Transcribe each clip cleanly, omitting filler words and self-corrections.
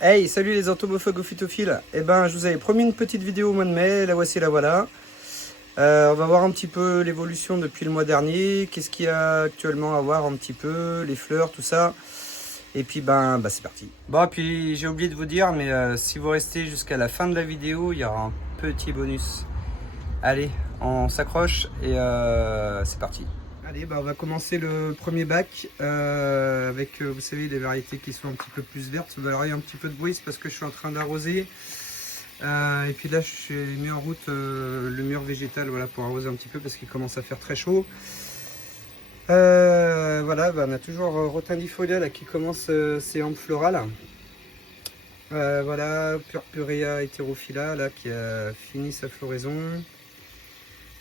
Hey, salut les entomophages phytophiles. Eh ben, je vous avais promis une petite vidéo au mois de mai, la voici, la voilà. On va voir un petit peu l'évolution depuis le mois dernier, qu'est-ce qu'il y a actuellement à voir un petit peu, les fleurs, tout ça. Et puis ben c'est parti. Bon, puis j'ai oublié de vous dire, mais si vous restez jusqu'à la fin de la vidéo, il y aura un petit bonus. Allez, on s'accroche et c'est parti. Allez, bah on va commencer le premier bac avec, vous savez, des variétés qui sont un petit peu plus vertes. Vous verrez un petit peu de bruit, c'est parce que je suis en train d'arroser. Et puis là, j'ai mis en route le mur végétal, voilà, pour arroser un petit peu parce qu'il commence à faire très chaud. Voilà, bah, on a toujours Rotindifolia là, qui commence ses hampes florales. Voilà, Purpurea heterophylla là, qui a fini sa floraison.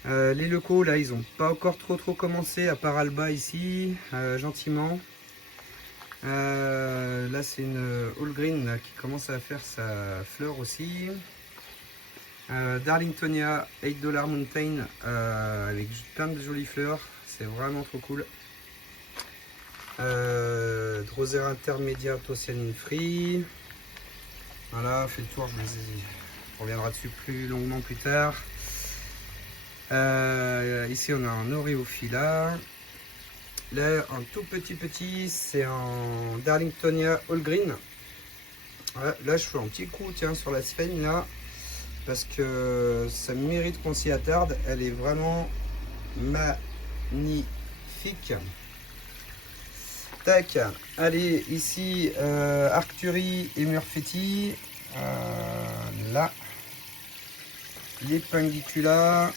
Les locaux là, ils n'ont pas encore trop commencé, à part Alba ici, gentiment. Là, c'est une All Green là, qui commence à faire sa fleur aussi. Darlingtonia 8 Dollar Mountain avec plein de jolies fleurs, c'est vraiment trop cool. Drosera intermédia Oceanine Free. Voilà, fait le tour, on reviendra dessus plus longuement plus tard. Ici on a un Oreophylla. Là, un tout petit, c'est un Darlingtonia All Green. Voilà, là, je fais un petit coup tiens, sur la sphène là, parce que ça mérite qu'on s'y attarde. Elle est vraiment magnifique. Tac, allez, ici, Arcturi et Murphetti. Là, les Pingicula,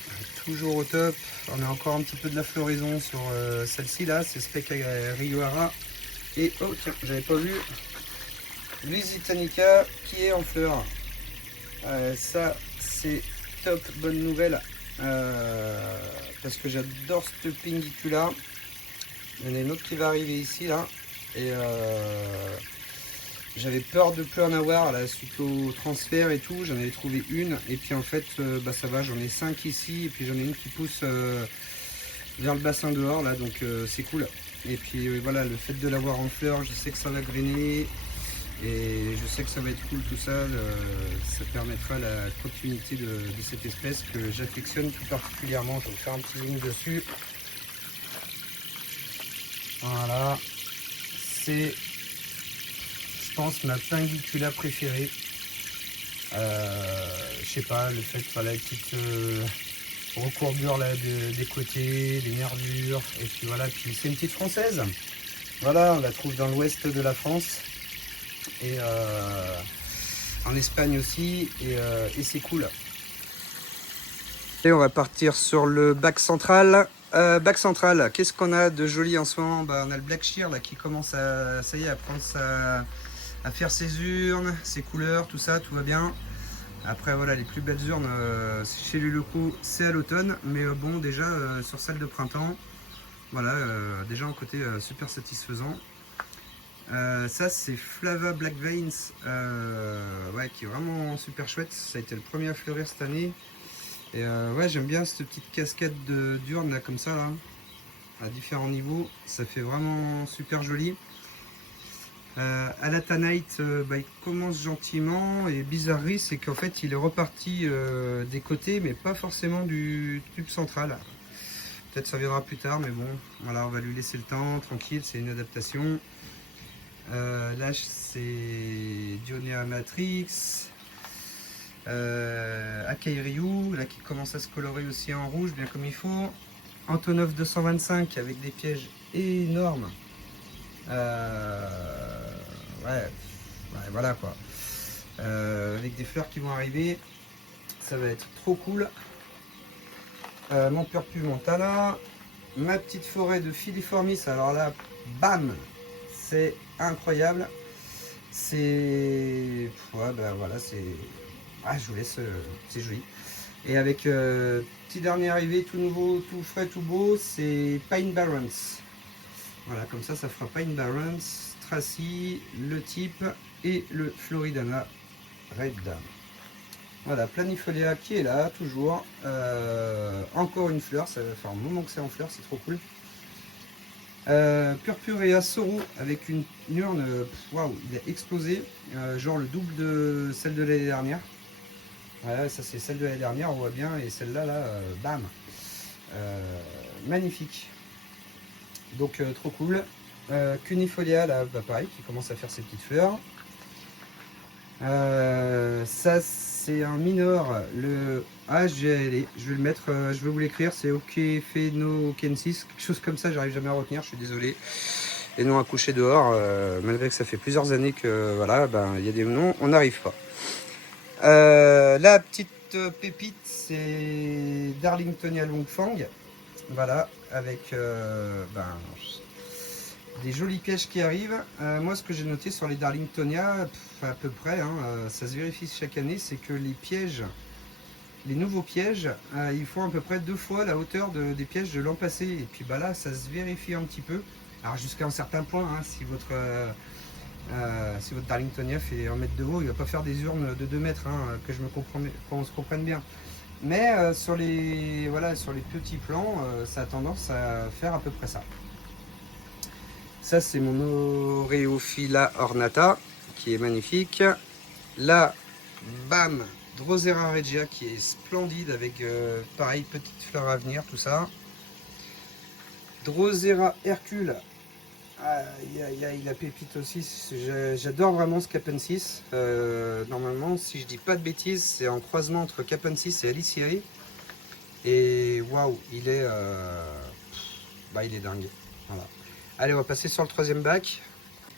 toujours au top. On a encore un petit peu de la floraison sur celle-ci là, c'est Spec Riohara. Et oh tiens, j'avais pas vu Lusitanica qui est en fleurs. Ça c'est top, bonne nouvelle. Parce que j'adore cette Pingicula. Il y en a une autre qui va arriver ici là. Et j'avais peur de plus en avoir là suite au transfert et tout. J'en avais trouvé une. Et puis en fait bah ça va, j'en ai 5 ici. Et puis j'en ai une qui pousse vers le bassin dehors là. Donc c'est cool. Et puis voilà, le fait de l'avoir en fleurs, je sais que ça va grainer. Et je sais que ça va être cool tout ça. Ça permettra la continuité de cette espèce que j'affectionne tout particulièrement. Je vais faire un petit zoom dessus. Voilà, c'est, je pense, ma Pingicula préférée. Je sais pas, le fait de la petite recourbure là des côtés, les nervures, et puis voilà, puis c'est une petite française. Voilà, on la trouve dans l'ouest de la France et en Espagne aussi, et c'est cool. Et on va partir sur le bac central. Bac central, qu'est-ce qu'on a de joli en ce moment? Bah, on a le Black Shear là, qui commence à, ça y est, à prendre à faire ses urnes, ses couleurs, tout ça, tout va bien. Après voilà, les plus belles urnes chez les locaux, c'est à l'automne, mais bon, déjà sur celle de printemps, voilà, déjà un côté super satisfaisant. Ça c'est Flava Black Veins, ouais, qui est vraiment super chouette. Ça a été le premier à fleurir cette année. Et ouais, j'aime bien cette petite cascade d'urnes là, comme ça, là, à différents niveaux. Ça fait vraiment super joli. Alatanite, bah, il commence gentiment. Et bizarrerie, c'est qu'en fait, il est reparti des côtés, mais pas forcément du tube central. Peut-être ça viendra plus tard, mais bon, voilà, on va lui laisser le temps, tranquille, c'est une adaptation. Là, c'est Dionea Matrix. Akai Ryu, là qui commence à se colorer aussi en rouge, bien comme il faut. Antonov 225 avec des pièges énormes. Ouais, voilà quoi. Avec des fleurs qui vont arriver, ça va être trop cool. Mon Purpu Montana, ma petite forêt de Filiformis, alors là, bam, c'est incroyable. C'est, ouais, bah voilà, c'est, ah, je vous laisse, c'est joli. Et avec petit dernier arrivé, tout nouveau, tout frais, tout beau, c'est Pine Barrens. Voilà, comme ça fera Pine Barrens, Tracy, le type et le Floridana Red. Voilà, Planifolia qui est là, toujours. Encore une fleur, ça va faire un moment que c'est en fleur, c'est trop cool. Purpurea Soro avec une urne, waouh, il a explosé, genre le double de celle de l'année dernière. Voilà, ça c'est celle de l'année dernière, on voit bien, et celle-là, là, bam, magnifique. Donc trop cool. Cunifolia, là, bah, pareil, qui commence à faire ses petites fleurs. Ça c'est un minor, le je vais le mettre, je vais vous l'écrire, c'est Okefenokensis, quelque chose comme ça, j'arrive jamais à retenir, je suis désolé. Les noms à coucher dehors, malgré que ça fait plusieurs années que voilà, ben il y a des noms, on n'arrive pas. La petite pépite, c'est Darlingtonia Longfang, voilà, avec des jolis pièges qui arrivent. Moi, ce que j'ai noté sur les Darlingtonia, à peu près, hein, ça se vérifie chaque année, c'est que les pièges, les nouveaux pièges, ils font à peu près 2 fois la hauteur des pièges de l'an passé. Et puis bah là, ça se vérifie un petit peu. Alors jusqu'à un certain point, hein, si votre Darlingtonia fait 1 mètre de haut, il ne va pas faire des urnes de 2 mètres, hein, qu'on se comprenne bien. Mais sur les petits plans, ça a tendance à faire à peu près ça. Ça, c'est mon Oreophila ornata, qui est magnifique. Là, bam, Drosera regia, qui est splendide, avec, pareil, petites fleurs à venir, tout ça. Drosera Hercule, la pépite aussi. J'adore vraiment ce Capensis. Normalement, si je dis pas de bêtises, c'est un croisement entre Capensis et Aliciae. Et waouh, il est dingue. Voilà. Allez, on va passer sur le 3e bac.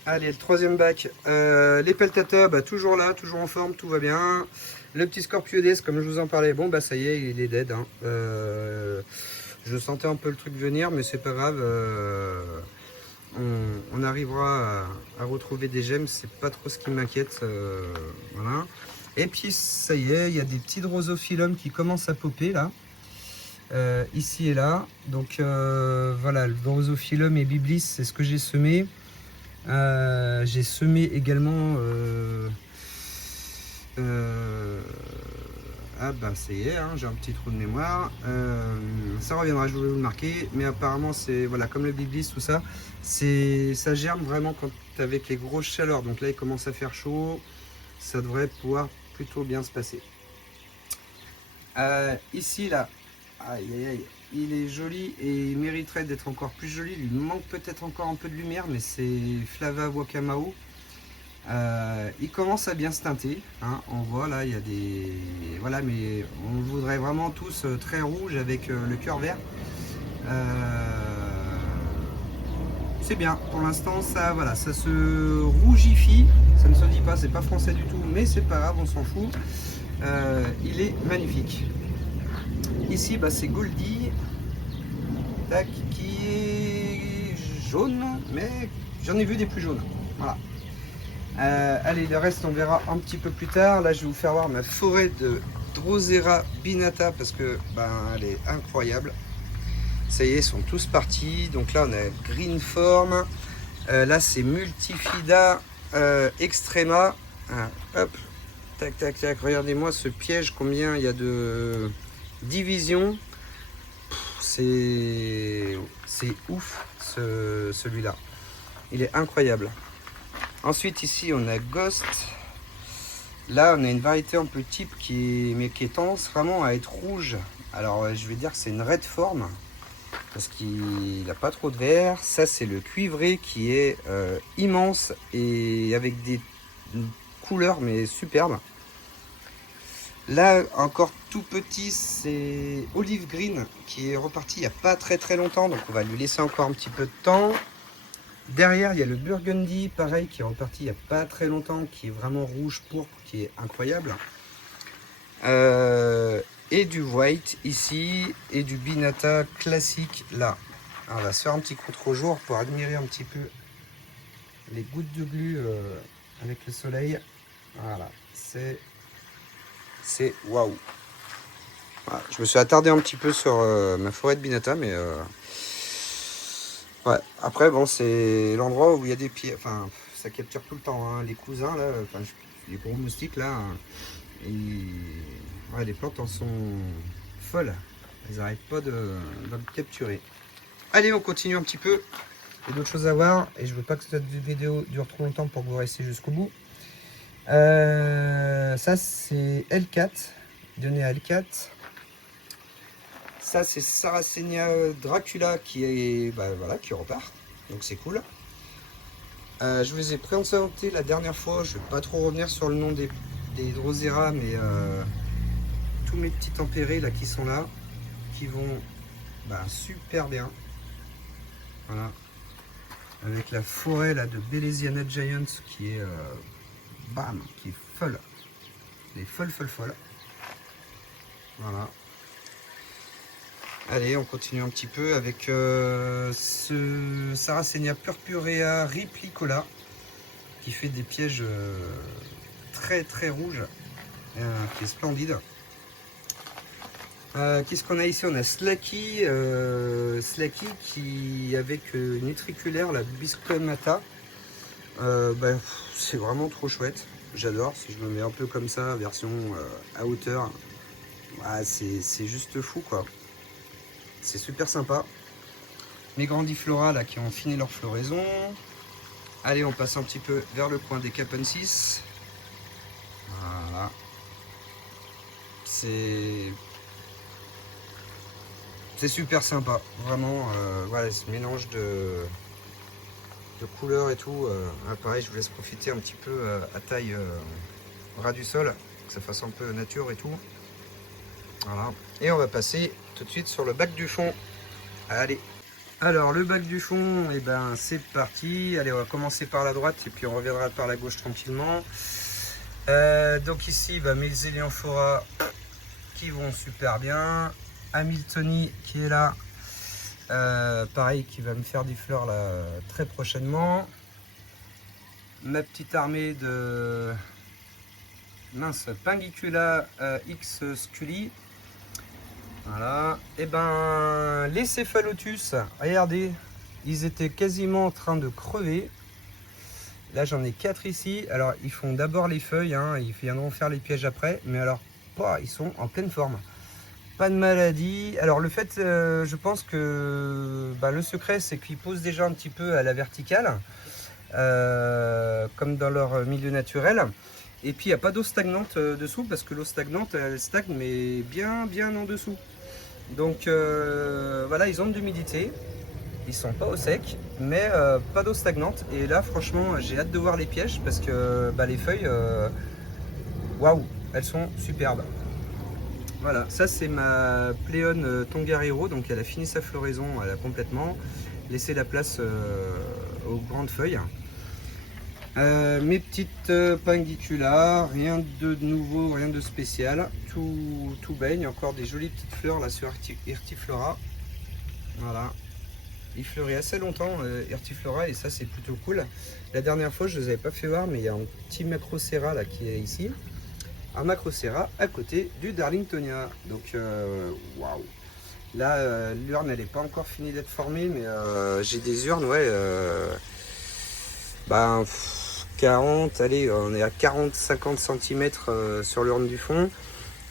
Allez, le 3e bac, les Peltata, bah, toujours là, toujours en forme, tout va bien. Le petit Scorpioides, comme je vous en parlais, bon bah ça y est, il est dead, hein. Je sentais un peu le truc venir, mais c'est pas grave. On arrivera à retrouver des gemmes, c'est pas trop ce qui m'inquiète. Voilà. Et puis ça y est, il y a des petits drosophyllum qui commencent à popper là. Ici et là. Donc voilà, le drosophyllum et biblis, c'est ce que j'ai semé. J'ai semé également ça y est, hein, j'ai un petit trou de mémoire. Ça reviendra, je voulais vous le marquer, mais apparemment c'est voilà, comme le biblis, tout ça, ça germe vraiment quand avec les grosses chaleurs. Donc là il commence à faire chaud, ça devrait pouvoir plutôt bien se passer. Ici là, aïe aïe aïe, il est joli et il mériterait d'être encore plus joli. Il lui manque peut-être encore un peu de lumière, mais c'est Flava Wakamao. Il commence à bien se teinter, hein. On voit là, il y a des... Voilà, mais on voudrait vraiment tous très rouge avec le cœur vert. C'est bien, pour l'instant, ça, voilà, ça se rougifie. Ça ne se dit pas, c'est pas français du tout, mais c'est pas grave, on s'en fout. Il est magnifique. Ici, bah, c'est Goldie, tac, qui est jaune, mais j'en ai vu des plus jaunes. Voilà. Allez, le reste, on verra un petit peu plus tard. Là, je vais vous faire voir ma forêt de Drosera binata parce que ben, elle est incroyable. Ça y est, ils sont tous partis. Donc là, on a Greenform. Là, c'est Multifida Extrema. Hop, tac, tac, tac. Regardez-moi ce piège, combien il y a de divisions. C'est ouf, celui-là. Il est incroyable. Ensuite, ici, on a Ghost. Là, on a une variété un peu type qui est tendance vraiment à être rouge. Alors, je vais dire que c'est une red form parce qu'il n'a pas trop de vert. Ça, c'est le cuivré qui est immense et avec des couleurs mais superbes. Là, encore tout petit, c'est Olive Green qui est reparti il n'y a pas très longtemps. Donc, on va lui laisser encore un petit peu de temps. Derrière, il y a le Burgundy, pareil, qui est reparti il n'y a pas très longtemps, qui est vraiment rouge pourpre, qui est incroyable. Et du white ici, et du binata classique là. Alors, on va se faire un petit contre-jour pour admirer un petit peu les gouttes de glu avec le soleil. Voilà, c'est waouh. Voilà, je me suis attardé un petit peu sur ma forêt de binata, mais... Ouais, après bon, c'est l'endroit où il y a des pieds, enfin ça capture tout le temps, hein. Les cousins là, enfin les gros moustiques là, hein. Ouais, les plantes en sont folles, elles n'arrêtent pas de me capturer. Allez, on continue un petit peu. Il y a d'autres choses à voir et je veux pas que cette vidéo dure trop longtemps pour que vous restiez jusqu'au bout. Ça c'est L4, donné à L4. Ça c'est Sarracenia Dracula qui est voilà, qui repart, donc c'est cool. Je vous ai présenté la dernière fois, je vais pas trop revenir sur le nom des Drosera, mais tous mes petits tempérés là qui sont là, qui vont super bien. Voilà. Avec la forêt là de Bellesiana Giants qui est qui est folle. Elle est folle. Voilà. Allez, on continue un petit peu avec ce Sarracenia Purpurea Riplicola qui fait des pièges très rouges, qui est splendide. Qu'est-ce qu'on a ici? On a Slacky, Slacky qui avec une utriculaire, la Biscomata. C'est vraiment trop chouette. J'adore. Si je me mets un peu comme ça, version à hauteur, c'est juste fou quoi. C'est super sympa. Mes grandiflora là qui ont fini leur floraison. Allez, on passe un petit peu vers le coin des Capensis. Voilà. C'est super sympa. Vraiment, voilà, ce mélange de couleurs et tout. Pareil, je vous laisse profiter un petit peu à taille ras du sol, que ça fasse un peu nature et tout. Voilà. Et on va passer tout de suite sur le bac du fond. Allez. Alors le bac du fond, et c'est parti. Allez, on va commencer par la droite et puis on reviendra par la gauche tranquillement. Donc ici, mes Elianphora qui vont super bien. Hamiltoni qui est là. Pareil, qui va me faire des fleurs là très prochainement. Ma petite armée de Pingicula X Scully. Voilà. Et les Cephalotus, regardez, ils étaient quasiment en train de crever. Là j'en ai 4 ici. Alors ils font d'abord les feuilles, ils viendront faire les pièges après. Mais alors, ils sont en pleine forme. Pas de maladie. Alors le fait, je pense que le secret c'est qu'ils posent déjà un petit peu à la verticale, comme dans leur milieu naturel. Et puis il n'y a pas d'eau stagnante dessous, parce que l'eau stagnante elle stagne mais bien en dessous. Donc voilà, ils ont de l'humidité, ils sont pas au sec, mais pas d'eau stagnante. Et là franchement j'ai hâte de voir les pièges, parce que les feuilles, waouh, elles sont superbes. Voilà, ça c'est ma Pléone Tongariro, donc elle a fini sa floraison, elle a complètement laissé la place aux grandes feuilles. Mes petites Pingicula, rien de nouveau, rien de spécial, tout baigne, encore des jolies petites fleurs là sur Hirtiflora. Voilà, il fleurit assez longtemps Hirtiflora, et ça c'est plutôt cool. La dernière fois je ne les avais pas fait voir, mais il y a un petit Macrocera là qui est ici. Un Macrocera à côté du Darlingtonia. Donc waouh, là l'urne elle n'est pas encore finie d'être formée, mais j'ai des urnes, ouais, 40, allez, on est à 40-50 cm sur l'urne du fond.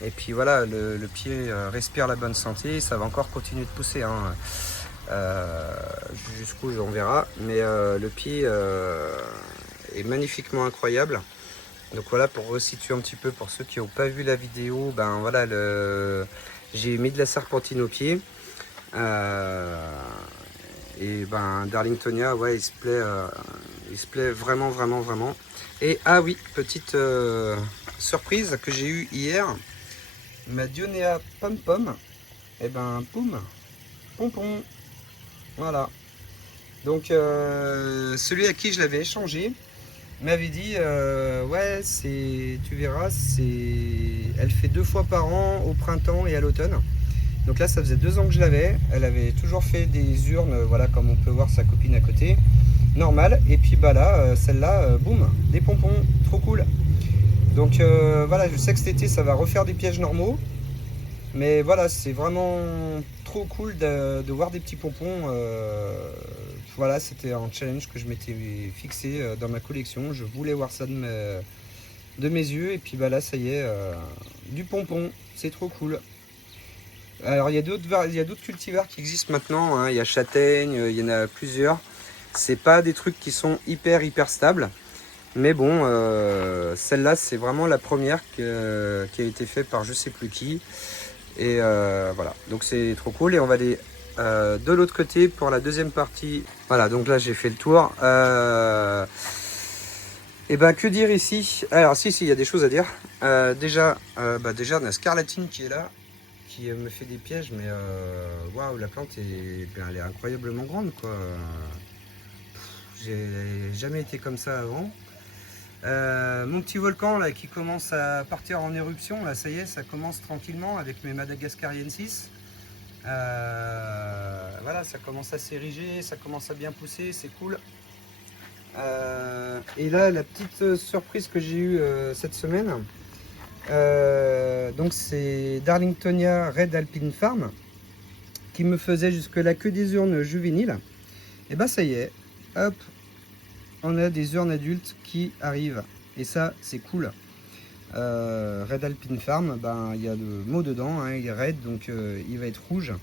Et puis voilà, le pied respire la bonne santé, ça va encore continuer de pousser, jusqu'où on verra, mais le pied est magnifiquement incroyable. Donc voilà, pour resituer un petit peu pour ceux qui n'ont pas vu la vidéo, voilà, j'ai mis de la serpentine au pied. Et Darlingtonia, ouais, il se plaît vraiment. Et oui, petite surprise que j'ai eue hier, ma Dionea Pom Pom, et poum, pompon, voilà. Donc celui à qui je l'avais échangé m'avait dit ouais, tu verras, elle fait 2 fois par an, au printemps et à l'automne. Donc là ça faisait 2 ans que je l'avais, elle avait toujours fait des urnes, voilà, comme on peut voir sa copine à côté, normal. Et puis là, celle-là, boum, des pompons, trop cool. Donc voilà, je sais que cet été ça va refaire des pièges normaux, mais voilà, c'est vraiment trop cool de voir des petits pompons. Voilà, c'était un challenge que je m'étais fixé dans ma collection. Je voulais voir ça de mes yeux, et puis là ça y est, du pompon, c'est trop cool. Alors il y a d'autres cultivars qui existent maintenant, il y a châtaigne, il y en a plusieurs. C'est pas des trucs qui sont hyper stables. Mais bon, celle-là, c'est vraiment la première qui a été faite par je sais plus qui. Et voilà, donc c'est trop cool. Et on va aller de l'autre côté pour la deuxième partie. Voilà, donc là, j'ai fait le tour. Et ben, que dire ici? Alors, si, il y a des choses à dire. Déjà, on a Scarlatine qui est là, qui me fait des pièges, mais waouh, la plante elle est incroyablement grande, quoi. J'ai jamais été comme ça avant. Mon petit volcan là qui commence à partir en éruption, là ça y est, ça commence tranquillement avec mes Madagascariensis. Voilà, ça commence à s'ériger, ça commence à bien pousser, c'est cool. Et là, la petite surprise que j'ai eue cette semaine, donc c'est Darlingtonia Red Alpine Farm qui me faisait jusque là que des urnes juvéniles. Et bah ça y est, hop, on a des urnes adultes qui arrivent. Et ça, c'est cool. Red Alpine Farm, ben, il y a le mot dedans, hein, il est red, donc il va être rouge.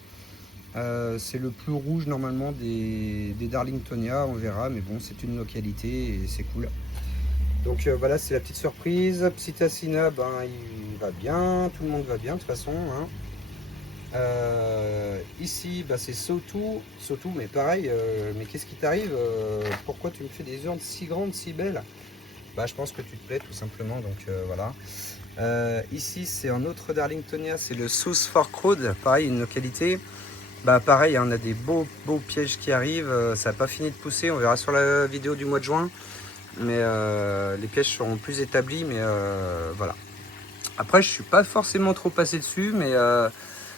C'est le plus rouge normalement des Darlingtonia, on verra, mais bon, c'est une localité et c'est cool. Donc voilà, c'est la petite surprise. Psittacina, ben, il va bien, tout le monde va bien de toute façon. Hein. Ici, bah, c'est Sotou, mais pareil, mais qu'est-ce qui t'arrive? Pourquoi tu me fais des urnes si grandes, si belles? Bah, je pense que tu te plais tout simplement, donc voilà. Ici, c'est un autre Darlingtonia, c'est le South Fork Road, pareil, une localité. Bah pareil, on a des beaux pièges qui arrivent, ça n'a pas fini de pousser, on verra sur la vidéo du mois de juin. Mais les pièges seront plus établis, mais voilà. Après, je suis pas forcément trop passé dessus, mais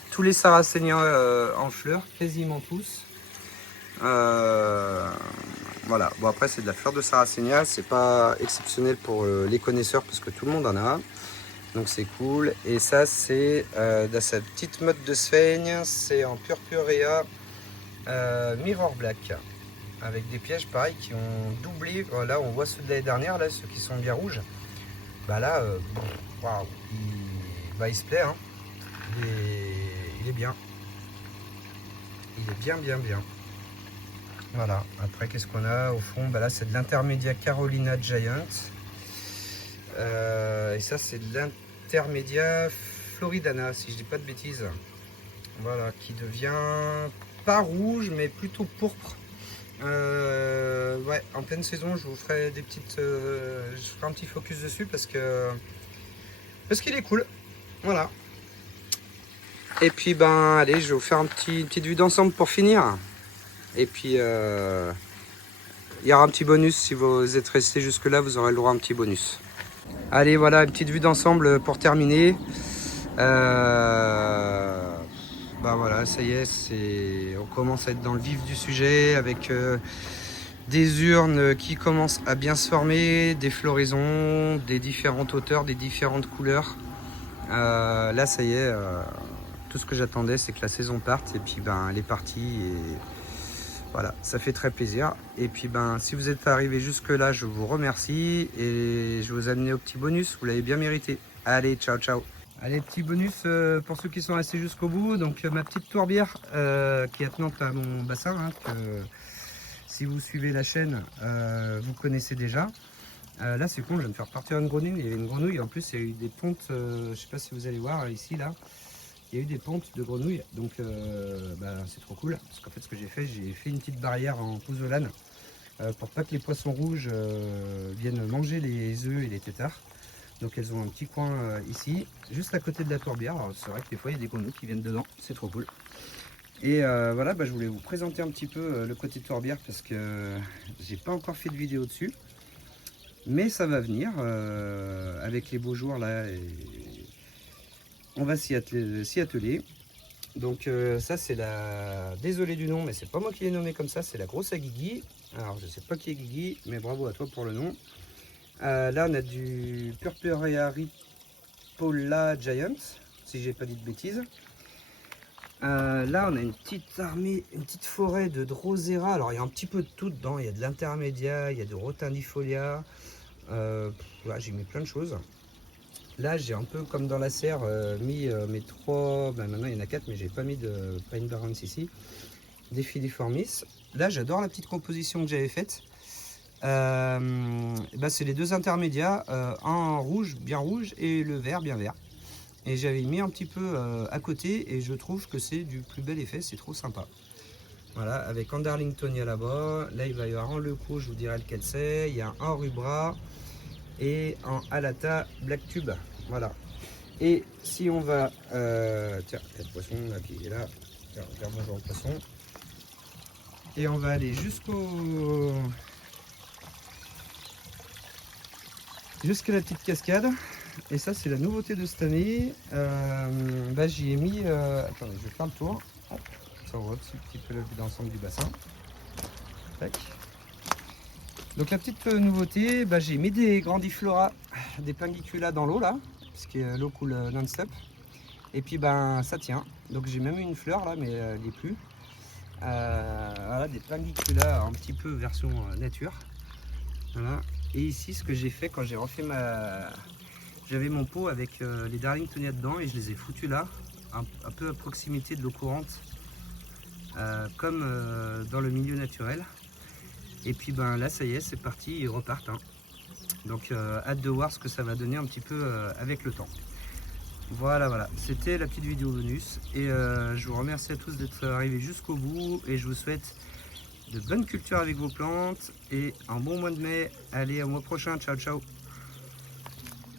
tous les Sarracenia en fleurs, quasiment tous. Voilà, bon après c'est de la fleur de Sarracenia, c'est pas exceptionnel pour les connaisseurs parce que tout le monde en a. Donc c'est cool. Et ça c'est dans sa petite mode de sphaigne, c'est en Purpurea Mirror Black. Avec des pièges pareil qui ont doublé. Là on voit ceux de l'année dernière, là, ceux qui sont bien rouges. Bah là, waouh, il se plaît, hein. Il est bien. Il est bien. Voilà, après qu'est-ce qu'on a au fond? Bah là c'est de l'intermédiat Carolina Giant. Et ça c'est de l'intermédiat Floridana, si je dis pas de bêtises. Voilà, qui devient pas rouge mais plutôt pourpre. Ouais, en pleine saison je vous ferai des petites. Je ferai un petit focus dessus parce qu'il est cool. Voilà. Et puis ben allez, je vais vous faire une petite vue d'ensemble pour finir. Et puis il y aura un petit bonus, si vous êtes resté jusque là, vous aurez le droit à un petit bonus. Allez, voilà, une petite vue d'ensemble pour terminer. Bah voilà, ça y est, on commence à être dans le vif du sujet avec des urnes qui commencent à bien se former, des floraisons, des différentes hauteurs, des différentes couleurs. Là, ça y est, tout ce que j'attendais, c'est que la saison parte et puis ben, elle est partie. Et voilà, ça fait très plaisir. Et puis ben, si vous êtes arrivé jusque là, je vous remercie et je vous ai amené au petit bonus, vous l'avez bien mérité. Allez, ciao. Allez, petit bonus pour ceux qui sont restés jusqu'au bout. Donc ma petite tourbière qui est attenante à mon bassin, hein, que si vous suivez la chaîne, vous connaissez déjà. Là c'est con, je viens de faire partir une grenouille. Il y avait une grenouille, en plus il y a eu des pontes, je sais pas si vous allez voir ici, là. Il y a eu des pontes de grenouilles, donc c'est trop cool. Parce qu'en fait, ce que j'ai fait une petite barrière en pouzzolane pour pas que les poissons rouges viennent manger les œufs et les têtards. Donc elles ont un petit coin ici, juste à côté de la tourbière. Alors c'est vrai que des fois il y a des grenouilles qui viennent dedans, c'est trop cool. Et voilà, je voulais vous présenter un petit peu le côté tourbière parce que j'ai pas encore fait de vidéo dessus. Mais ça va venir avec les beaux jours là. Et on va s'y atteler. Donc ça c'est la... Désolé du nom, mais c'est pas moi qui l'ai nommé comme ça, c'est la grosse Guigui. Alors je sais pas qui est Guigui, mais bravo à toi pour le nom. Là on a du Purpurea Ripolla Giant, si j'ai pas dit de bêtises. Là on a une petite armée, une petite forêt de Drosera. Alors il y a un petit peu de tout dedans, il y a de l'intermédiat, il y a de Rotundifolia. Voilà, j'ai mis plein de choses. Là j'ai un peu comme dans la serre mis mes trois, maintenant il y en a 4 mais j'ai pas mis de Pine Barrens ici. Des Filiformis. là j'adore la petite composition que j'avais faite. C'est les deux intermédiaires, un rouge bien rouge et le vert bien vert. Et j'avais mis un petit peu à côté et je trouve que c'est du plus bel effet, c'est trop sympa. Voilà, avec Anderlingtonia là-bas. Là il va y avoir un Leco, je vous dirai lequel c'est. Il y a un Rubra et un Alata Black Tube. Voilà. Et si on va... tiens, il y a le poisson là, qui est là. Tiens, bonjour le poisson. Et on va aller jusqu'à la petite cascade. Et ça c'est la nouveauté de cette année. J'y ai mis... attendez, je vais faire le tour. Hop, ça on voit un petit peu la vue d'ensemble du bassin. Tac. Donc la petite nouveauté, j'ai mis des grandiflora, des pinguicula dans l'eau là, parce que l'eau coule non-stop. Et puis ça tient. Donc j'ai même eu une fleur là, mais elle n'est plus. Voilà, des pinguicula un petit peu version nature. Voilà. Et ici ce que j'ai fait quand j'ai refait j'avais mon pot avec les Darlingtonia dedans et je les ai foutus là, un peu à proximité de l'eau courante, comme dans le milieu naturel. Et puis là ça y est, c'est parti, ils repartent. Hein. Donc hâte de voir ce que ça va donner un petit peu avec le temps. Voilà, c'était la petite vidéo bonus. Et je vous remercie à tous d'être arrivés jusqu'au bout. Et je vous souhaite de bonnes cultures avec vos plantes. Et un bon mois de mai. Allez, au mois prochain. Ciao, ciao.